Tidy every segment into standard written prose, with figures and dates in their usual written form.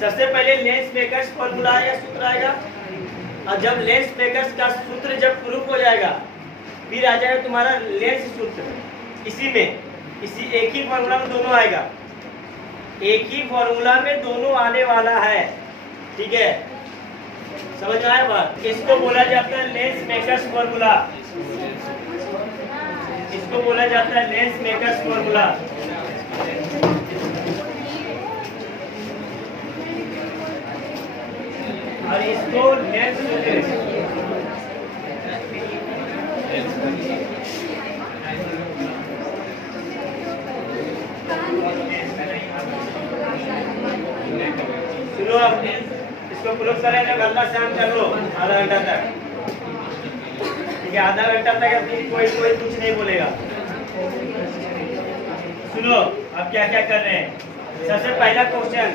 सबसे पहले lens makers formula आएगा, सूत्र आएगा, और जब लेंस मेकर्स का सूत्र जब प्रूफ हो जाएगा फिर आ जाएगा तुम्हारा लेंस सूत्र। इसी एक ही फॉर्मूला में दोनों आएगा, एक ही फॉर्मूला में दोनों आने वाला है। ठीक है, समझ में आया बात? इसको बोला जाता है लेंस मेकर्स फॉर्मूला, इसको बोला जाता है लेंस मेकर्स फॉर्मूला। और इसको लेंस सुनो, अब इसको प्रूफ करें ना, गल्ला शाम कर लो आधा घंटा तक। ठीक है, आधा घंटा तक अपनी कोई कुछ नहीं बोलेगा। सुनो अब क्या क्या कर रहे हैं। सबसे पहला क्वेश्चन,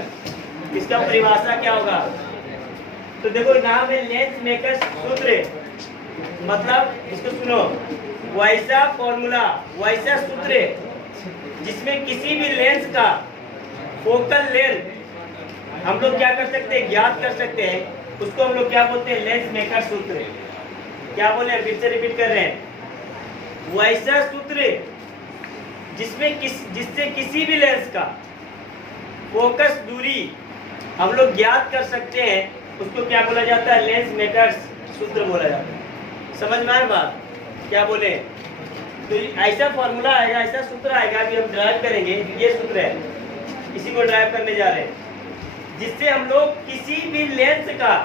इसका परिभाषा क्या होगा? तो देखो नाम है लेंस मेकर्स सूत्र, मतलब इसको सुनो, वैसा फॉर्मूला, वैसा सूत्र जिसमें किसी भी लेंस का फोकल लेंथ हम लोग क्या कर सकते हैं, ज्ञात कर सकते हैं, उसको हम लोग क्या बोलते हैं, लेंस मेकर सूत्र। क्या बोले, फिर से रिपीट कर रहे हैं, वैसा सूत्र जिससे किसी भी लेंस का फोकस दूरी हम लोग ज्ञात कर सकते हैं, उसको क्या बोला जाता है, लेंस मेकर्स सूत्र बोला जाता है। समझ में आए बात? क्या बोले, तो ऐसा फॉर्मूला आएगा, ऐसा सूत्र आएगा, अभी हम ड्राइव करेंगे, ये सूत्र है, इसी को ड्राइव करने जा रहे हैं, जिससे हम लोग किसी भी लेंस का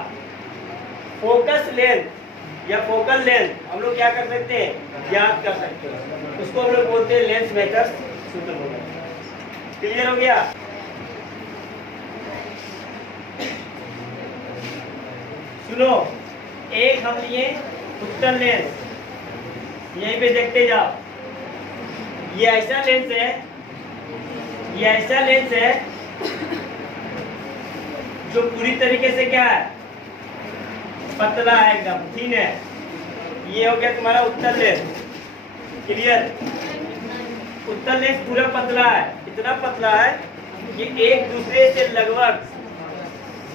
फोकस लेंथ या फोकल लेंथ हम लोग क्या कर सकते हैं, ज्ञात कर सकते हैं, उसको हम लोग बोलते हैं लेंस मेकर्स सूत्र बोला। क्लियर हो गया? सुनो, एक हम लिए उत्तल लेंस, यहीं पे देखते जाओ, ये ऐसा लेंस है, ये ऐसा लेंस है जो पूरी तरीके से क्या है, पतला है, एकदम ठीक है। ये हो गया तुम्हारा उत्तल लेंस। क्लियर? उत्तल लेंस पूरा पतला है, इतना पतला है कि एक दूसरे से लगभग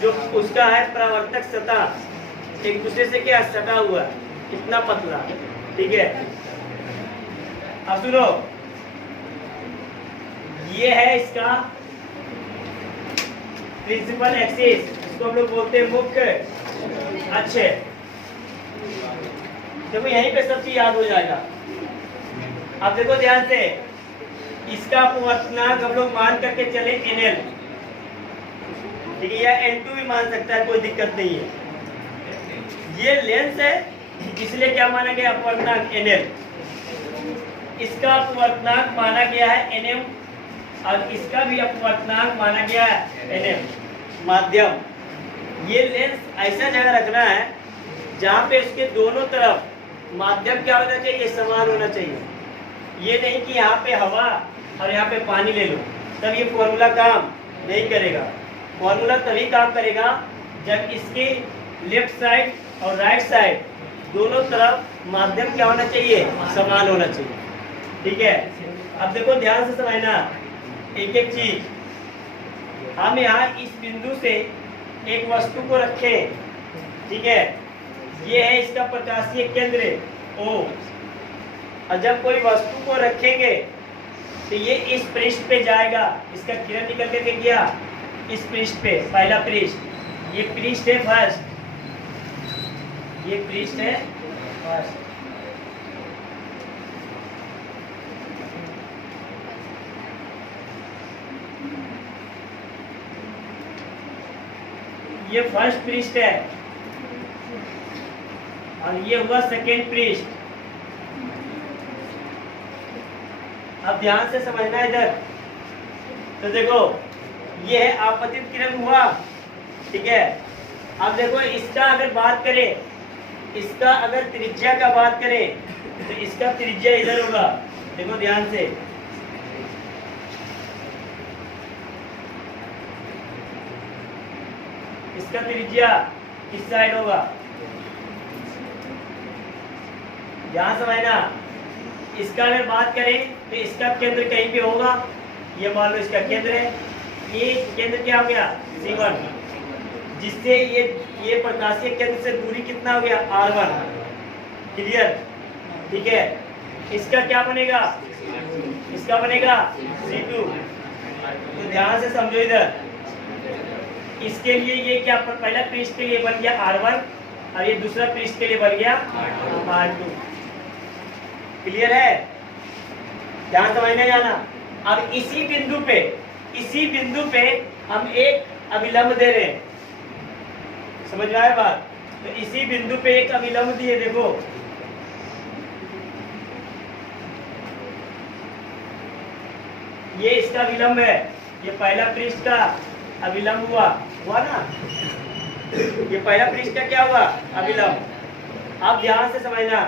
जो उसका है परावर्तक सतह एक दूसरे से क्या सटा हुआ है, इतना पतला। ठीक है, अब सुनो, ये है इसका प्रिंसिपल एक्सिस, इसको हम लोग बोलते हैं मुख्य अक्ष। देखो यहीं पे सब चीज याद हो जाएगा। अब देखो ध्यान से, इसका अपवर्तनांक हम लोग मान करके चले NL, ठीक है, या N2 भी मान सकता है, कोई दिक्कत नहीं है। ये लेंस है, इसलिए क्या माना गया, अपवर्तनांक NL। इसका अपवर्तनांक माना गया है NM, और इसका भी अपवर्तनांक माना गया है NM। माध्यम, ये लेंस ऐसा जगह रखना है जहाँ पे इसके दोनों तरफ माध्यम क्या होना चाहिए, समान होना चाहिए। ये नहीं कि यहाँ पे हवा और यहाँ पे पानी ले लो, तब ये फॉर्मूला काम नहीं करेगा। फॉर्मूला तभी काम करेगा जब इसके लेफ्ट साइड और राइट साइड दोनों तरफ माध्यम क्या होना चाहिए, समान होना चाहिए। ठीक है, अब देखो ध्यान से समझना एक एक चीज। हम यहाँ इस बिंदु से एक वस्तु को रखें, ठीक है, ये है इसका प्रकाशीय केंद्र O, और जब कोई वस्तु को रखेंगे तो ये इस पृष्ठ पे जाएगा, इसका किरण निकल करके गया इस पृष्ठ पे, पहला पृष्ठ, ये पृष्ठ है फर्स्ट, ये पृष्ठ है फर्स्ट। ये फर्स्ट पृष्ठ है और ये हुआ सेकेंड पृष्ठ। अब ध्यान से समझना इधर, तो देखो ये है आपतित किरण हुआ, ठीक है। अब देखो इसका अगर बात करें, इसका अगर त्रिज्या का बात करें तो इसका त्रिज्या इधर होगा, देखो ध्यान से, इसका त्रिज्या किस साइड होगा, ध्यान समझना। इसका अगर बात करें तो इसका केंद्र कहीं पे होगा, ये मान लो इसका केंद्र है, ये केंद्र क्या हो गया C1, जिससे ये प्रकाशीय केंद्र से दूरी कितना हो गया R1। क्लियर? ठीक है, इसका क्या बनेगा? इसका बनेगा C2। तो ध्यान से समझो इधर, इसके लिए ये क्या पहला पृष्ठ के लिए बन गया R1 और ये दूसरा पृष्ठ के लिए बन गया R2। क्लियर है? ध्यान समझने जाना। अब इसी बिंदु पे हम एक अभिलंब दे रहे हैं, समझ में आया बात? तो इसी बिंदु पे एक अभिलंब दिए, देखो ये इसका अभिलंब है, ये पहला पृष्ठ का अभिलंब हुआ ना, ये पहला पृष्ठ का क्या हुआ अभिलंब। अब ध्यान से समझना,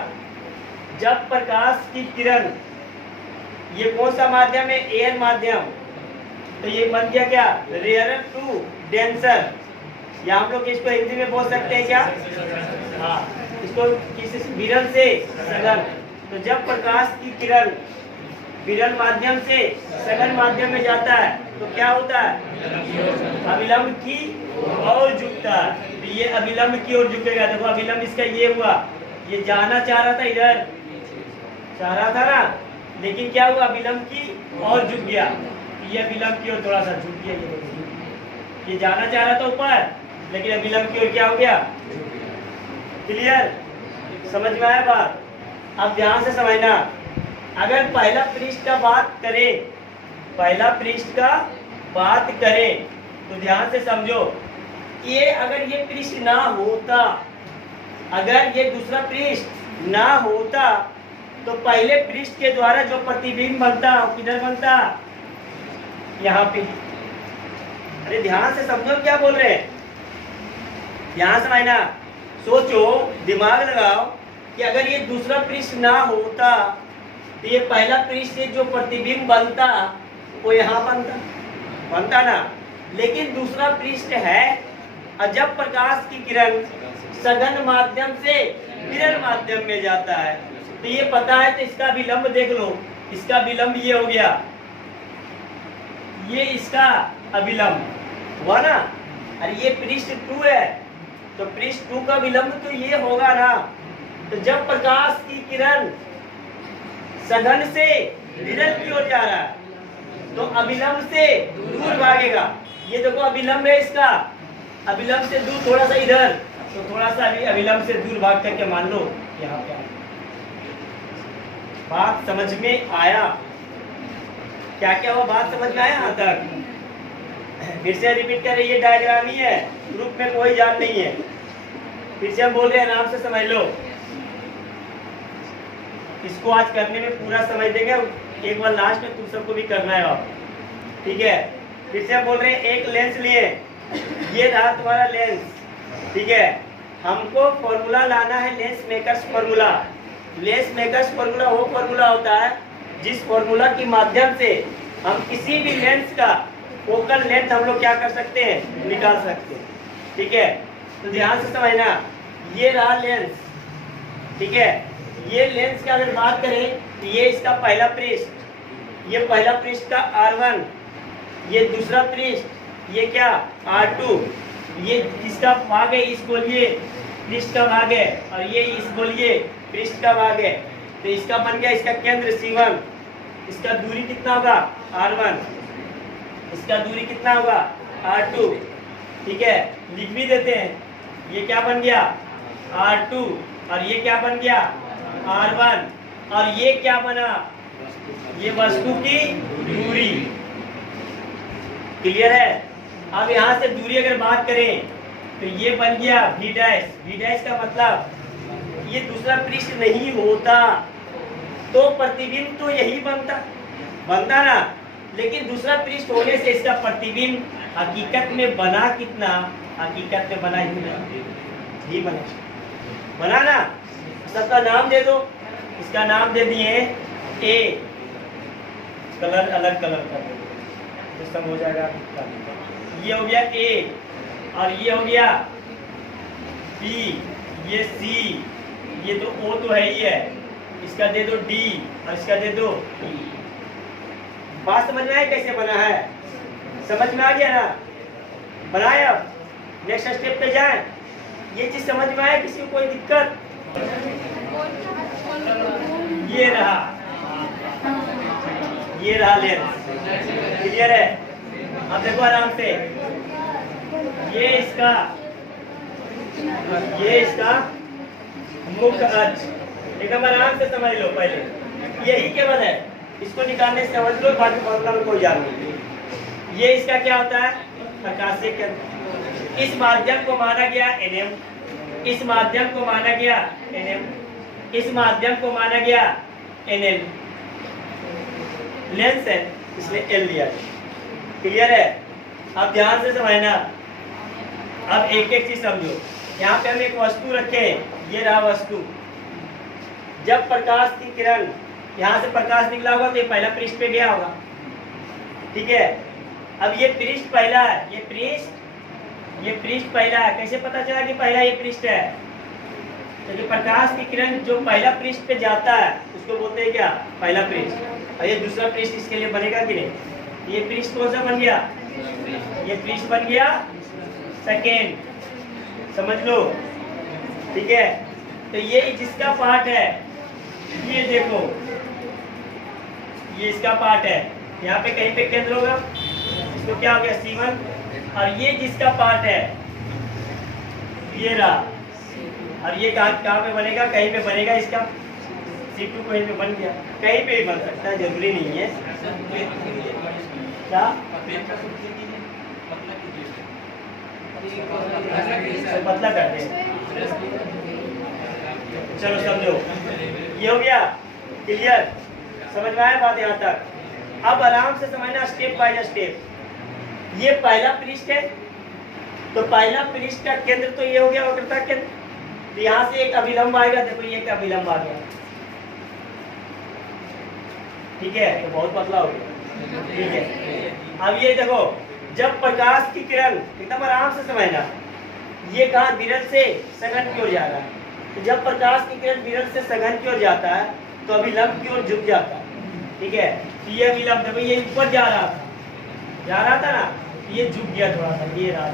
जब प्रकाश की किरण, ये कौन सा माध्यम है? एयर माध्यम, तो ये बन गया क्या? रेयरर टू डेंसर, या हम लोग इसको हिंदी में बोल सकते हैं क्या? हाँ, इसको किसी विरल से सघन। तो जब प्रकाश की किरण विरल माध्यम से सघन माध्यम में जाता है तो क्या होता है? अभिलंब की ओर झुकता है। तो ये अभिलंब की ओर झुकेगा। देखो अभिलंब इसका ये हुआ, ये जाना चाह रहा था, इधर चाह रहा था ना, लेकिन क्या हुआ? अभिलंब की ओर झुक गया। ये अभिलंब की ओर थोड़ा सा झुक गया, ये जाना चाह रहा था ऊपर, लेकिन अभिलंब की ओर क्या हो गया? क्लियर? समझ में आया बात? अब ध्यान से समझना, अगर पहला पृष्ठ का बात करें तो ध्यान से समझो, ये अगर ये पृष्ठ ना होता, अगर ये दूसरा पृष्ठ ना होता तो पहले पृष्ठ के द्वारा जो प्रतिबिंब बनता किधर बनता? यहाँ पे। अरे ध्यान से समझो क्या बोल रहे हैं, ध्यान समझना, सोचो, दिमाग लगाओ कि अगर ये दूसरा पृष्ठ ना होता तो ये पहला पृष्ठ से जो प्रतिबिंब बनता वो यहाँ बनता ना, लेकिन दूसरा पृष्ठ है और जब प्रकाश की किरण सघन माध्यम से विरल माध्यम में जाता है तो ये पता है, तो इसका विलंब देख लो, इसका विलंब ये हो गया, ये इसका अभिलंब हुआ ना, और ये पृष्ठ 2 है, तो पृष्ठ 2 का विलंब तो ये होगा ना। तो जब प्रकाश की किरण सघन से विरल की ओर जा रहा है तो अभिलंब से दूर भागेगा। ये देखो अभिलंब है इसका, अभिलंब से दूर थोड़ा सा इधर, तो थोड़ा सा अभी अभिलंब से दूर भाग करके मान लो यहाँ पे। बात समझ में आया? क्या क्या हुआ? बात समझ में आया यहाँ तक? फिर से रिपीट कर रही है, डायग्राम ही है, ग्रुप में कोई जान नहीं है। फिर से हम बोल रहे हैं, आराम से समझ लो, इसको आज करने में पूरा समझ देंगे, एक बार लास्ट में तुम सबको भी करना है आप, ठीक है? फिर से हम बोल रहे हैं, एक लेंस लिए, ये रहा तुम्हारा लेंस, ठीक है? हमको फॉर्मूला लाना है lens makers formula. Lens makers formula वो फॉर्मूला होता है जिस फॉर्मूला के माध्यम से हम किसी भी लेंस का फोकल लेंथ हम लोग क्या कर सकते हैं? निकाल सकते हैं, ठीक है? तो ध्यान से समझना, ये रहा लेंस, ठीक है? ये लेंस की अगर बात करें तो ये इसका पहला पृष्ठ, ये पहला पृष्ठ का R1, ये दूसरा पृष्ठ, ये क्या R2, ये इसका भाग है, इस गोलीय पृष्ठ का भाग है, और ये इस गोलीय पृष्ठ का भाग है। तो इसका बन गया इसका केंद्र C1, इसका दूरी कितना होगा? R1, इसका दूरी कितना होगा? R2, ठीक है? लिख भी देते हैं, ये क्या बन गया? R2, और ये क्या बन गया? R1, और ये क्या बना? ये वस्तु की दूरी। क्लियर है? अब यहाँ से दूरी अगर बात करें तो ये बन गया V डैश। V डैश का मतलब ये दूसरा पृष्ठ नहीं होता तो प्रतिबिंब तो यही बनता ना, लेकिन दूसरा पृष्ठ होने से इसका प्रतिबिंब हकीकत में बना कितना? हकीकत में बना ही बना ना। सबका नाम दे दो, इसका नाम दे दिए A, कलर अलग कलर कर दो, सिस्टम हो जाएगा। ये हो गया A, और ये हो गया B, ये C, ये तो O तो है ही है, इसका दे दो D, और इसका दे दो E। बात समझ में आए कैसे बना है? समझ में आ गया ना? बनाए अब नेक्स्ट स्टेप पे जाएं। ये चीज समझ में आया? किसी को कोई दिक्कत? ये रहा लेंस, क्लियर है? अब देखो आराम से, ये इसका मुख्य अक्ष एकदम आराम से समझ लो। पहले यही केवल है, इसको निकालने से समझ लो, बाकी फॉर्मूला में कोई याद नहीं। ये इसका क्या होता है? प्रकाशीय केंद्र। इस माध्यम को माना गया Nm, इस माध्यम को माना गया Nm, इस माध्यम को माना गया Nl। लेंस है इसलिए L लिया। क्लियर है? अब ध्यान से समझना। अब एक एक चीज समझो। यहाँ पे हम एक वस्तु रखे, ये रहा वस्तु। जब प्रकाश की किरण यहाँ से प्रकाश निकला होगा तो ये पहला पृष्ठ पे गया होगा, ठीक है? अब ये पृष्ठ पहला है, ये पृष्ठ पहला है। कैसे पता चला कि पहला ये पृष्ठ है? तो जो प्रकाश की किरण जो पहला पृष्ठ पे जाता है उसको बोलते हैं क्या? पहला पृष्ठ। और ये दूसरा पृष्ठ इसके लिए बनेगा कि नहीं? ये पृष्ठ कौन सा बन गया? ये पृष्ठ बन गया सेकेंड। समझ लो, ठीक है? तो ये जिसका पार्ट है, ये देखो, ये इसका पार्ट है। यहाँ पे कहीं पे केंद्र होगा, इसको क्या हो गया? C1। और ये जिसका पार्ट है, ये रहा। और ये कहाँ पे बनेगा? कहीं पे बनेगा इसका C2, कहीं पे बन गया। कहीं पे भी बन सकता है, जरूरी नहीं है। क्या पतला करते हैं? चलो समझो, ये हो गया क्लियर? समझ में आया बात यहाँ तक? अब आराम से समझना स्टेप बाय स्टेप। ये पहला पृष्ठ है, तो पहला पृष्ठ का केंद्र तो ये हो गया वक्रता केंद्र। तो यहाँ से एक अभिलंब आएगा, देखो ये एक अभिलंब आ गया, ठीक है? तो बहुत पतला हो गया, ठीक है? अब ये देखो, जब प्रकाश की किरण, एकदम आराम से समझना, ये कहाँ विरल से सघन की ओर जा रहा है। तो जब प्रकाश की किरण विरल से सघन की ओर जाता है तो अभिलंब की ओर झुक जाता है, ठीक है? तो ये अभिलंब देखो, ये ऊपर जा रहा था ना, ये झुक गया थोड़ा सा, ये रहा,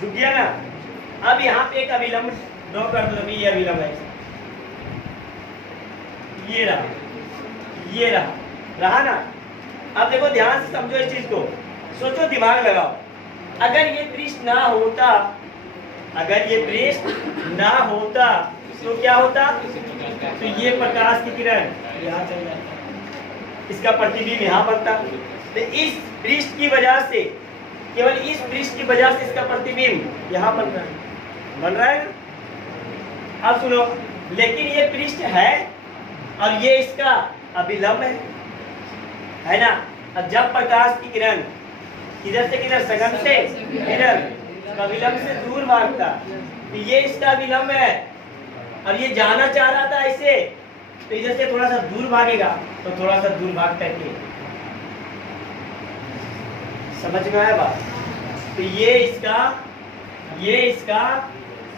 झुक गया ना। अब यहाँ पे एक अभिलंब ड्रॉ कर दो, ये अभिलंब है, ये रहा ना। अब देखो ध्यान से समझो इस चीज को, सोचो, दिमाग लगाओ। अगर ये पृष्ठ ना होता तो क्या होता? तो ये प्रकाश की किरण यहाँ चल जाता, इसका प्रतिबिंब यहाँ बनता। तो इस पृष्ठ की वजह से, केवल इस पृष्ठ की वजह से इसका प्रतिबिंब यहाँ बन रहा है ना? अब सुनो, लेकिन ये पृष्ठ है और ये इसका अभिलंब है ना? अब जब प्रकाश की किरण किधर से किधर, सघन से किधर, अभिलंब से दूर भागता, तो ये इसका अभिलंब है और ये जाना चाह रहा था ऐसे, तो इधर से थोड़ा सा दूर भागेगा, तो थोड़ा सा दूर भाग करके, समझ में आया बात? तो ये इसका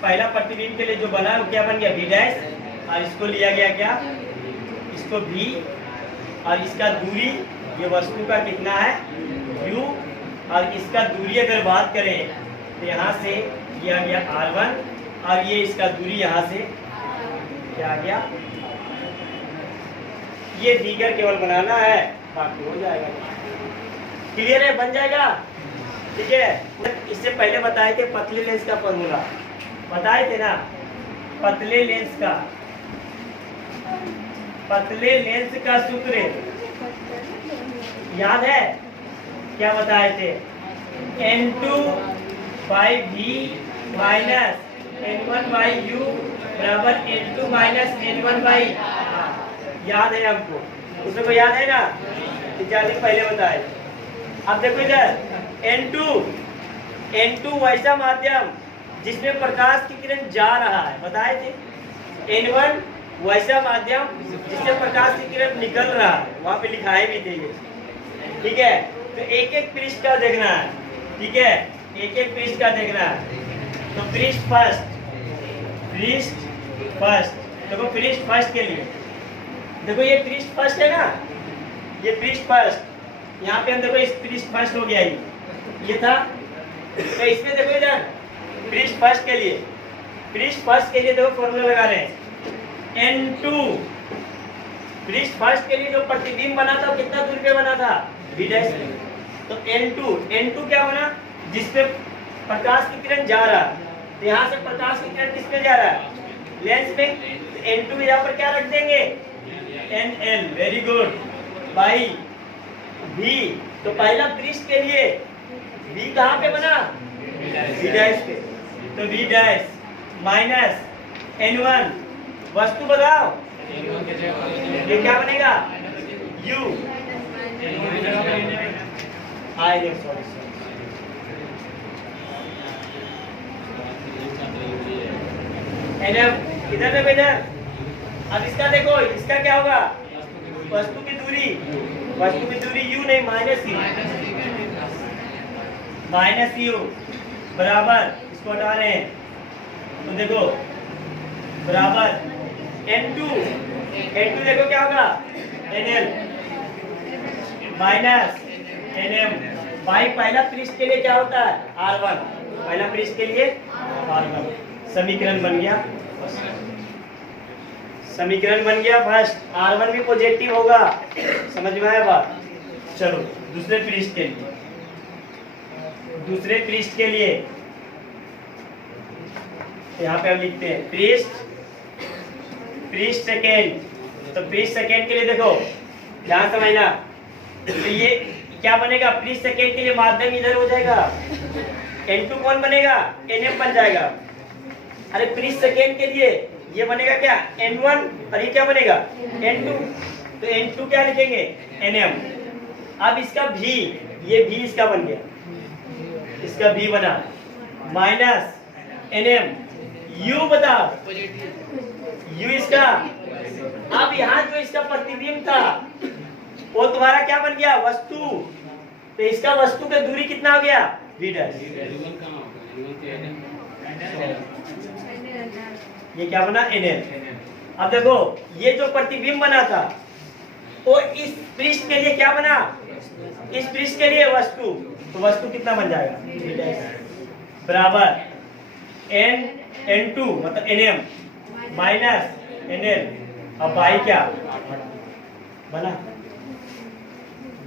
पहला प्रतिबिंब के लिए जो बना है वो क्या बन गया? V dash. और इसको लिया गया क्या? इसको V। और इसका दूरी, ये वस्तु का कितना है? U। और इसका दूरी अगर बात करें तो यहाँ से ये आ गया R1, और ये इसका दूरी यहाँ से क्या आ गया? ये फिगर केवल बनाना है, बाकी हो जाएगा। क्लियर है? बन जाएगा, ठीक है? इससे पहले बताए थे पतले लेंस का फॉर्मूला, बताए थे ना? पतले लेंस का सूत्र याद है? क्या बताए थे? N2 by V minus N1 by U बराबर N2 माइनस N1 by, याद है हमको? उसमें को याद है ना? 4 दिन पहले बताए। अब देखो इधर N2 वैसा माध्यम जिसमें प्रकाश की किरण जा रहा है, बताए थे। N1 वैसा माध्यम जिससे प्रकाश की किरण निकल रहा है, वहां पे लिखाए भी थे ये, ठीक है? तो एक एक पृष्ठ का देखना है, ठीक है? एक एक पृष्ठ का देखना है। तो पृष्ठ फर्स्ट, देखो पृष्ठ फर्स्ट के लिए देखो, ये पृष्ठ फर्स्ट है ना, ये पृष्ठ फर्स्ट, यहाँ पे हम देखो इस पृष्ठ फर्स्ट हो गया ये था। तो इसमें देखो इधर पृष्ठ फर्स्ट के लिए देखो फॉर्मूला लगा रहे हैं N2। पृष्ठ फर्स्ट के लिए जो प्रतिबिंब बना था वो कितना दूरी पे बना था, V डैश। तो N2 क्या बना, जिसपे प्रकाश की किरण जा रहा, तो यहाँ से प्रकाश की किरण किस पे जा रहा है, लेंस में। तो N2 यहाँ पर क्या रख देंगे, NL, very good, by V। तो पहला पृष्ठ के लिए V कहाँ पे बना, V डैश पे। तो V डैश माइनस N1, वस्तु बताओ ये क्या बनेगा, U। सॉरी NF इधर देखो इधर। अब इसका देखो, इसका क्या होगा, वस्तु की दूरी U नहीं, माइनस U बराबर, इसको हटा रहे हैं तो देखो बराबर N2 देखो क्या होगा, NL माइनस NM बाई पहला पृष्ठ के लिए क्या होता है, R1, पहला पृष्ठ के लिए R1। समीकरण बन गया फर्स्ट, R1 भी पॉजिटिव होगा, समझ में आया बात। चलो दूसरे पृष्ठ के लिए यहाँ पे हम लिखते हैं पृष्ठ सेकेंड। तो पृष्ठ सेकेंड के लिए देखो ध्यान समझना, तो ये क्या बनेगा, पृष्ठ सेकेंड के लिए माध्यम इधर हो जाएगा, N2 कौन बनेगा, NM बन जाएगा। अरे पृष्ठ सेकेंड के लिए ये बनेगा क्या, N1, और ये क्या बनेगा, N2। तो N2 क्या लिखेंगे, NM। अब इसका V, ये V इसका बन गया, इसका V बना माइनस NM, U बताओ, U इसका। अब यहाँ जो इसका प्रतिबिंब था वो तुम्हारा क्या बन गया, वस्तु। तो इसका वस्तु का दूरी कितना हो गया, V डैश। ये क्या बना, NL। अब देखो ये जो प्रतिबिंब बना था वो इस पृष्ठ के लिए क्या बना, इस पृष्ठ के लिए वस्तु। तो वस्तु कितना बन जाएगा, V डैश बराबर N2 मतलब NM माइनस NL। अब बाई क्या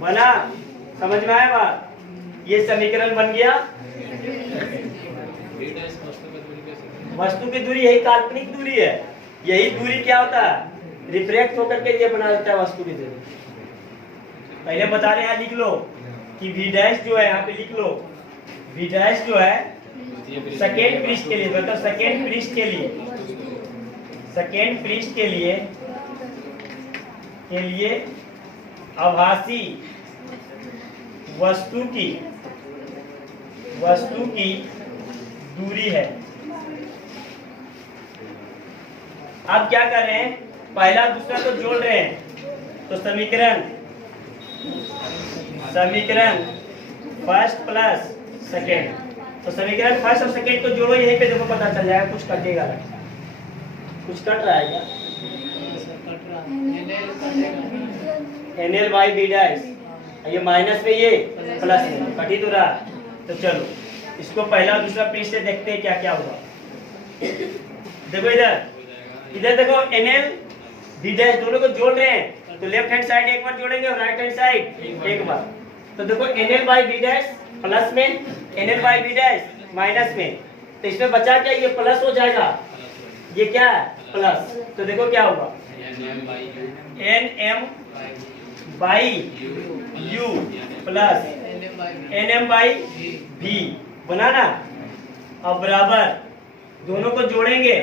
बना, समझ में आया बात। ये समीकरण बन गया। वस्तु की दूरी यही काल्पनिक दूरी है, यही दूरी क्या होता है, रिफ्रैक्ट होकर के ये बना देता है वस्तु की दूरी। पहले बता रहे हैं, लिख लो कि V डैश जो है, यहाँ पे लिख लो V डैश जो है सेकेंड पृष्ठ के लिए, मतलब सेकेंड पृष्ठ के लिए आभासी वस्तु की दूरी है। अब क्या कर रहे हैं, पहला दूसरा तो जोड़ रहे हैं, तो समीकरण फर्स्ट प्लस सेकेंड। तो समीकरण फर्स्ट और सेकेंड को जोड़ो, यहीं पे देखो पता चल जाएगा। कुछ कटेगा, कुछ कट रहा है क्या, NL बाई V डैश, ये माइनस में ये प्लस में कट ही तो रहा। तो चलो इसको पहला और दूसरा पृष्ठ से देखते हैं क्या क्या होगा। देखो इधर देखो NL V डैश दोनों को जोड़ रहे हैं, तो लेफ्ट हैंड साइड एक बार जोड़ेंगे और राइट हैंड साइड एक बार। तो देखो NL by V dash plus में, NL by V dash minus में, तो इसमें बचा क्या, ये प्लस हो जाएगा, ये क्या है प्लस। तो देखो क्या होगा, NM by U plus NM by V बनाना। अब बराबर दोनों को जोड़ेंगे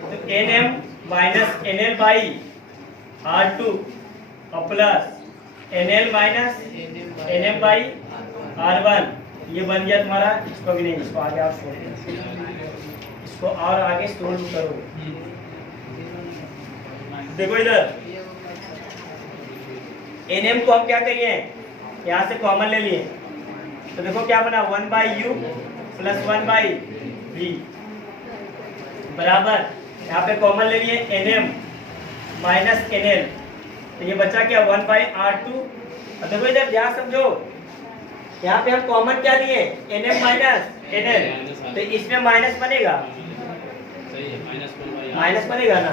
तो NM minus NL by R2 और plus NL minus NM by R1। ये बन गया तुम्हारा। इसको भी नहीं, इसको आगे आप छोड़ दो, इसको और आगे स्टोर करो। देखो इधर NM को हम क्या करिए, यहाँ से कॉमन ले लिए, तो देखो क्या बना, 1 by U plus 1 by V बराबर, यहाँ पे कॉमन ले लिए NM माइनस NL, तो तो ये बचा क्या 1/R2। अब देखो इधर ध्यान समझो, यहाँ पे हम कॉमन क्या लिए NM माइनस NL, तो इसमें माइनस बनेगा, माइनस बनेगा ना,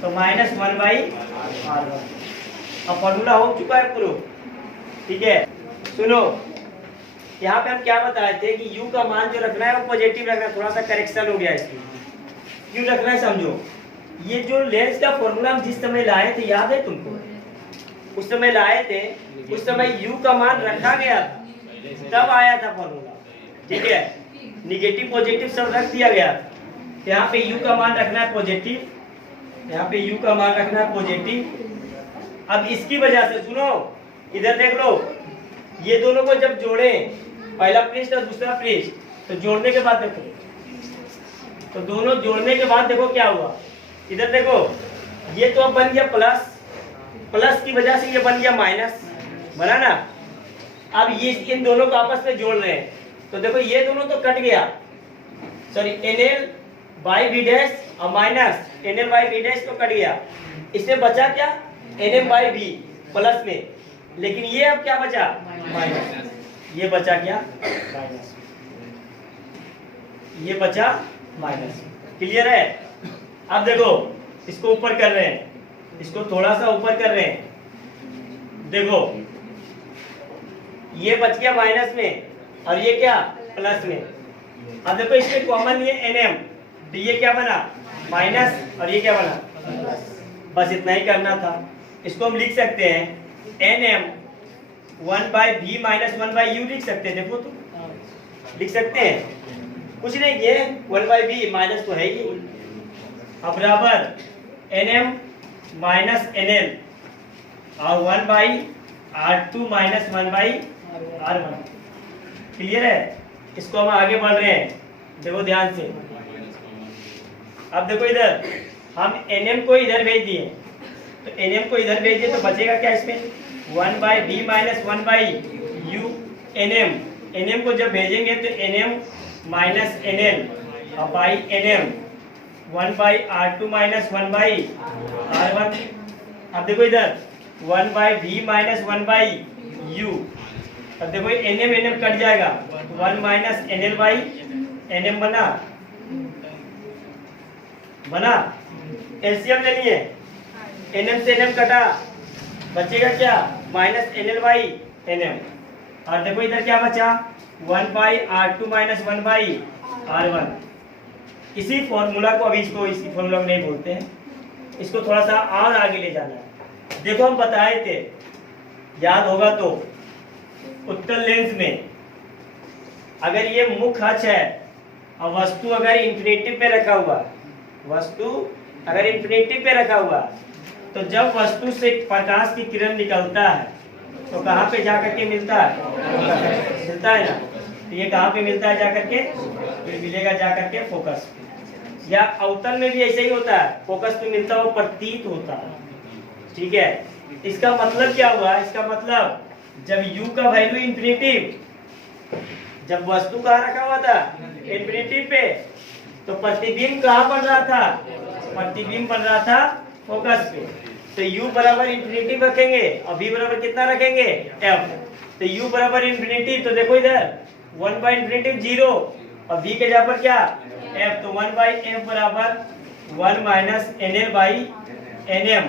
तो -1/R1। अब फॉर्मूला हो चुका है प्रूफ, ठीक है। सुनो, यहाँ पे हम क्या बताए थे कि u का मान जो रखना है वो पॉजिटिव रखना है, थोड़ा सा करेक्शन हो गया इसमें, क्यों रखना है समझो। ये जो लेंस का फॉर्मूला हम जिस समय लाए थे, याद है तुमको, उस समय लाए थे, उस समय u का मान रखा गया था, तब आया था फॉर्मूला, ठीक है। निगेटिव पॉजिटिव सब रख दिया गया था, यहाँ पे u का मान रखना है पॉजिटिव, यहाँ पे u का मान रखना है पॉजिटिव। अब इसकी वजह से सुनो, इधर देख लो, ये दोनों को जब जोड़े, पहला पृष्ठ और दूसरा पृष्ठ, तो जोड़ने के बाद देखो, तो दोनों जोड़ने के बाद देखो क्या हुआ, इधर देखो, ये तो अब बन गया प्लस, प्लस की वजह से ये बन गया माइनस, बना ना। अब ये इन दोनों को आपस में जोड़ रहे हैं, तो देखो ये दोनों तो कट गया, sorry NL by V dash और minus NL by V dash तो कट गया, इसमें बचा क्या NM बाई V प्लस में, लेकिन ये अब क्या बचा माइनस, ये बचा क्या माइनस, ये बचा माइनस। क्लियर है। अब देखो इसको ऊपर कर रहे हैं, इसको थोड़ा सा ऊपर कर रहे हैं, देखो ये बच गया माइनस में और ये क्या प्लस में। अब देखो इसमें कॉमन ये NM, तो ये क्या बना माइनस और ये क्या बना प्लस, बस इतना ही करना था। इसको हम लिख सकते हैं NM 1/V माइनस 1/U लिख सकते हैं, देखो तो लिख सकते हैं, कुछ नहीं ये 1/V माइनस तो है ही, अब बराबर NM माइनस NL और 1/R2 माइनस 1/R1। क्लियर है। इसको हम आगे बढ़ रहे हैं, देखो ध्यान से। अब देखो इधर हम NM को इधर भेज दिए, तो NM को इधर भेज दिए तो बचेगा क्या इसमें 1/V minus 1/U NM। NM को जब भेजेंगे तो NM माइनस NL और by NM 1/R2 minus 1/R1। अब देखो इधर 1/V माइनस 1/U, अब देखो NM NM कट जाएगा, 1 माइनस NL बाई NM बना, बना एलसीएम ले लिए, NM से NM कटा, बचेगा क्या माइनस NL बाई NM। और देखो इधर क्या बचा 1/R2 माइनस 1/R1। इसी फॉर्मूला को, अभी इसको इसी फॉर्मूला में नहीं बोलते हैं, इसको थोड़ा सा और आगे ले जाना है। देखो हम बताए थे, याद होगा तो, उत्तल लेंस में अगर ये मुख्य अक्ष है और वस्तु अगर इंफिनिटी पे रखा हुआ, वस्तु अगर इंफिनिटी पे रखा हुआ, तो जब वस्तु से प्रकाश की किरण निकलता है तो कहाँ पे जाकर के मिलता है, मिलता है ना। तो ये कहाँ पे मिलता है जाकर के, फिर मिलेगा जाकर के फोकस पे, या अवतल में भी ऐसे ही होता है, फोकस पे मिलता हुआ प्रतीत होता है, ठीक है। इसका मतलब क्या हुआ, इसका मतलब जब u का वैल्यू इंफिनिटी, जब वस्तु कहाँ रखा हुआ था इंफिनिटी पे, तो प्रतिबिंब कहाँ बन रहा था, प्रतिबिंब बन रहा था फोकस पे। तो u बराबर इंफिनिटी रखेंगे और v बराबर कितना रखेंगे f। तो u बराबर इंफिनिटी, तो देखो इधर 1/∞ 0 और v के जगह पर क्या f, तो 1/f बराबर 1 minus NL by NM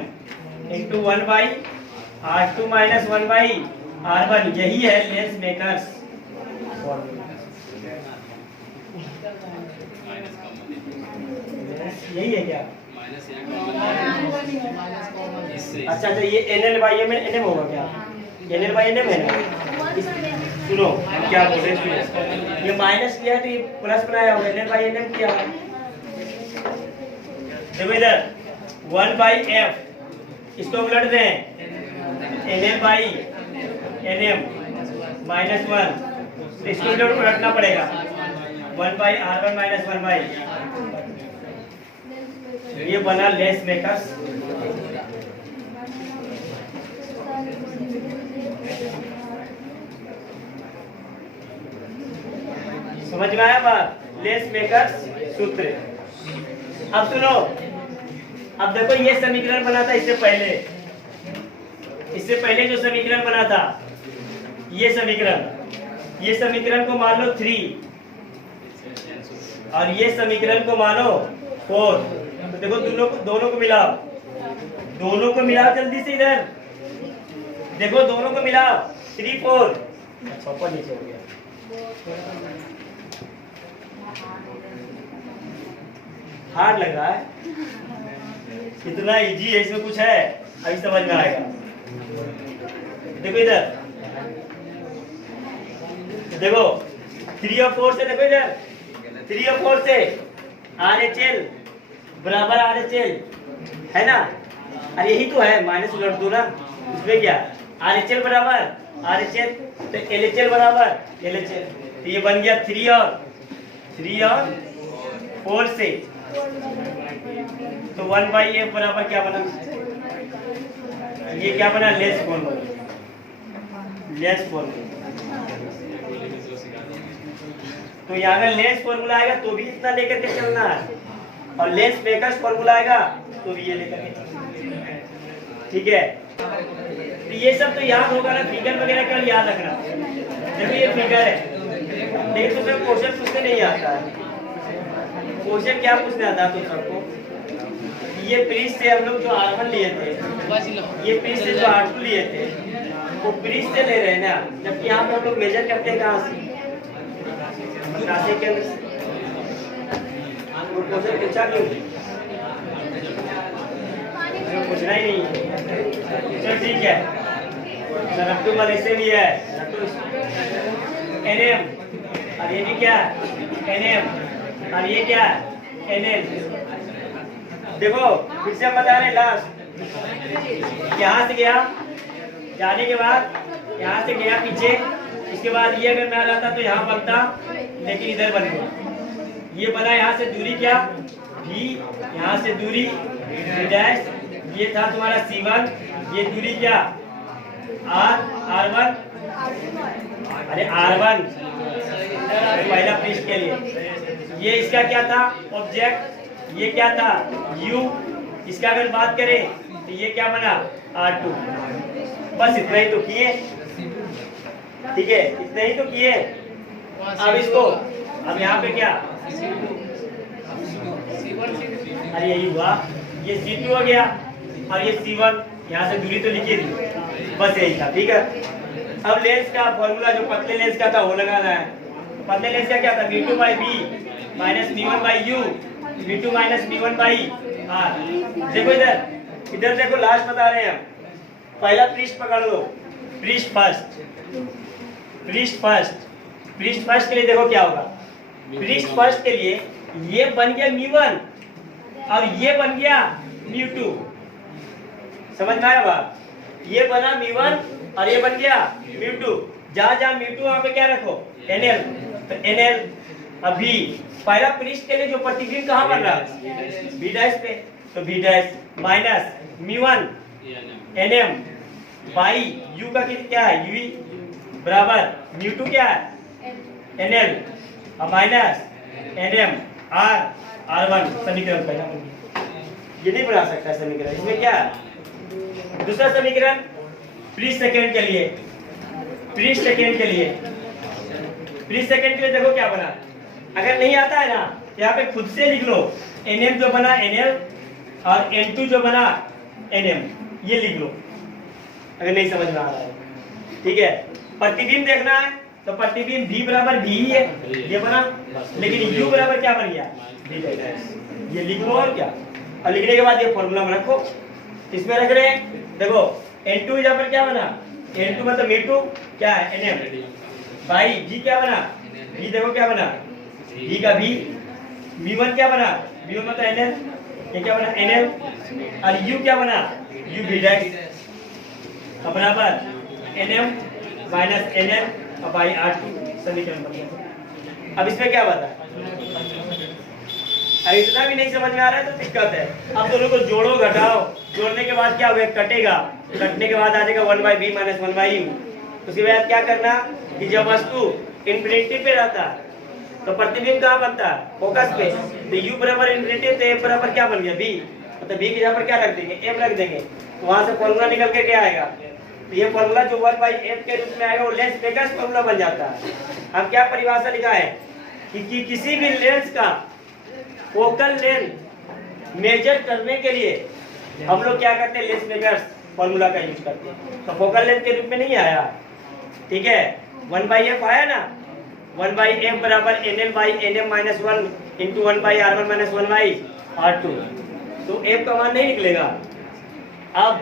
into 1/R2 minus 1/R1। यही है लेंस मेकर्स फॉर्मूला, यही है क्या। अच्छा अच्छा, ये NL बाई NM होगा क्या, NL बाई NM है ना। सुनो क्या बोल रहे हैं, ये माइनस किया तो ये प्लस बनाया होगा, NL बाई NM किया है। देखो इधर 1/f, इसको उलट दें NL बाई NM माइनस 1, तो इसको उलटना पड़ेगा 1/R1 माइनस 1/, ये बना लेंस मेकर्स। समझ में आया बात, लेंस मेकर्स सूत्र। अब सुनो, अब देखो ये समीकरण बना था इससे पहले, इससे पहले जो समीकरण बना था ये समीकरण को मान लो 3 और ये समीकरण को मानो 4। तो देखो दोनों को मिलाओ जल्दी से। इधर देखो दोनों को मिलाओ 3 4। अच्छा ऊपर नीचे हो गया। हार्ड लग रहा है, इतना इजी है, इसमें कुछ है अभी समझ में आएगा। देखो इधर देखो 3 और 4 से, देखो इधर 3 और 4 से RHL बराबर RHL है ना। अरे यही तो है, माइनस उलट दो ना, उसमें क्या RHL बराबर RHL, तो LHL बराबर LHL। तो ये बन गया 3 और 4 से। तो 1/f बराबर क्या बना, ये क्या बना, लेस फॉर्मूला। तो यहाँ अगर लेस फॉर्मूला आएगा तो भी इतना लेकर के चलना है, और लेस मेकर्स फॉर्मूला आएगा तो भी ये लेकर के चलना है। ठीक है, तो ये सब तो याद होगा ना, फिगर वगैरह केवल याद रखना। देखो ये फिगर है, लेकिन तुम्हें क्वेश्चन पूछने नहीं आता है। क्वेश्चन क्या पूछने आता है तुम सबको, ये पृष्ठ से हम लोग जो R1 लिए थे, ये पृष्ठ से जो R2 लिए थे, वो पृष्ठ से ले रहे हैं ना, जबकि यहाँ पे हम लोग मेजर करते हैं कहाँ से, राशि के अंदर से। क्वेश्चन पूछा क्यों, पूछना ही नहीं है। चलो ठीक है, रट्टू वाले से भी है NM, और ये भी क्या NM, और ये क्या NL। देखो फिर से हम बता रहे हैं, लास्ट यहाँ से गया, जाने के बाद यहाँ से गया पीछे, इसके बाद ये अगर ना रहता तो यहाँ बनता, लेकिन इधर बन गया। ये बना यहाँ से दूरी क्या V, यहाँ से दूरी V डैश, ये था तुम्हारा C1, ये दूरी क्या R1, अरे R1 पहला पृष्ठ के लिए। ये इसका क्या था ऑब्जेक्ट, ये क्या था U, इसका अगर बात करें तो ये क्या बना R2। बस इतना ही तो किए, ठीक है, इतना ही तो किए। अब इसको, अब यहाँ पे क्या, अरे यही हुआ, ये C2 हो गया और ये C1, यहाँ से दूरी तो लिखी थी, बस यही था। ठीक है, अब लेंस का फॉर्मूला जो पतले लेंस का था वो लगाना है। पतले लेंस का क्या था, V2/B minus V1/U, V2 minus V1/R। देखो इधर देखो, लास्ट बता रहे हैं हम। पहला पृष्ठ पकड़ लो, पृष्ठ फर्स्ट के लिए देखो क्या होगा। पृष्ठ फर्स्ट के लिए ये बन गया μ1 और ये बन गया μ2। समझ में आया बात, ये बना μ1 और ये बन गया μ2। जहां μ2 वहां पे क्या रखो NL, तो NL। अभी पहला पृष्ठ के लिए जो प्रतिबिंब कहाँ बन रहा है B डैश पे, तो B dash minus μ1 NM by U का क्या है UV बराबर μ2 क्या है NL और माइनस NM R1। समीकरण पहला ये नहीं बना सकता समीकरण। इसमें क्या है दूसरा समीकरण, पृष्ठ सेकंड के लिए देखो क्या बना। अगर नहीं आता है ना, यहाँ पे खुद से लिख लो, NM जो बना NL और N2 जो बना NM, ये लिख लो अगर नहीं समझ में आ रहा है। ठीक है, प्रतिबिंब देखना है तो प्रतिबिंब V बराबर V ही है, ये बना, लेकिन U बराबर क्या बन गया V डैश, ये लिख लो। और क्या, और लिखने के बाद ये फॉर्मूला में रखो, इसमें रख रहे हैं। देखो N2 यहाँ पर क्या बना, N2 मतलब V2 क्या है NM भाई V क्या बना V, देखो क्या बना V का V, V1 क्या बना V1 मतलब NL, ये क्या बना NL, और U क्या बना U V डैश बराबर NM minus NL by R2। समीकरण बन गया। अब इसमें क्या बता, अगर इतना भी नहीं समझ में आ रहा है तो दिक्कत है। अब दोनों को जोड़ो घटाओ, जोड़ने के बाद क्या होगा, कटेगा, कटने के बाद आ जाएगा 1/B माइनस 1/U। उसके बाद क्या करना कि जब वस्तु इन्फिनिटी पे रहता है तो प्रतिबिंब कहाँ बनता है फोकस पे, तो U बराबर इन्फिनिटी, तो F बराबर क्या बन गया B, मतलब B के यहाँ पर क्या रख देंगे M रख देंगे, तो वहां से फॉर्मूला निकल के क्या आएगा तो ये फॉर्मूला जो 1/f के रूप में आएगा वो लेंस मेकर्स फॉर्मूला बन जाता है। अब क्या परिभाषा लिखा है कि किसी भी लेंस का फोकल लेंथ मेजर करने के लिए हम लोग क्या करते हैं, लेंस मेकर्स फॉर्मूला का यूज करते हैं। तो फोकल लेंथ के रूप में नहीं आया, ठीक है, 1/f आया ना, 1/f बराबर NL/NM-1 इंटू 1/R1 - 1/R2, तो f का मान नहीं निकलेगा। अब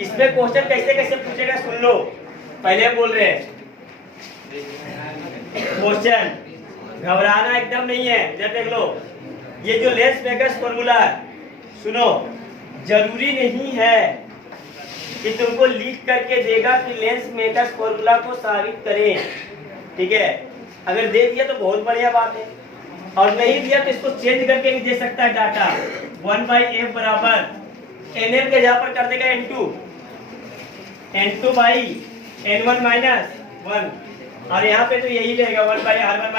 इसमें क्वेश्चन कैसे कैसे पूछेगा सुन लो, पहले बोल रहे हैं क्वेश्चन घबराना एकदम नहीं है। इधर देख लो, ये जो लेंस मेकर्स फॉर्मूला है, सुनो, जरूरी नहीं है कि तुमको लिख करके देगा कि लेंस मेकर्स फॉर्मूला को साबित करें, ठीक है। अगर दे दिया तो बहुत बढ़िया बात है, और नहीं दिया तो इसको चेंज करके भी दे सकता है डाटा। 1/f बराबर NM के जहाँ पर कर देगा N2/N1 - 1, और यहाँ पे तो यही रहेगा 1/R1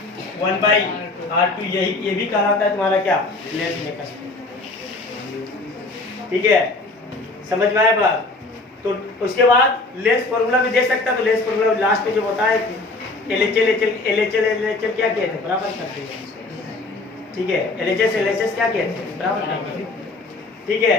- 1/R2, यही ये भी कहलाता है तुम्हारा क्या, लेंस मेकर्स, ठीक है। समझ में आया बात? तो उसके बाद लेंस फॉर्मूला भी दे सकता, तो लेंस फॉर्मूला लास्ट में जो बताया LHL क्या कहते हैं, बराबर करते हैं, ठीक है। LHS LHS क्या कहते हैं, बराबर करते हैं, ठीक है।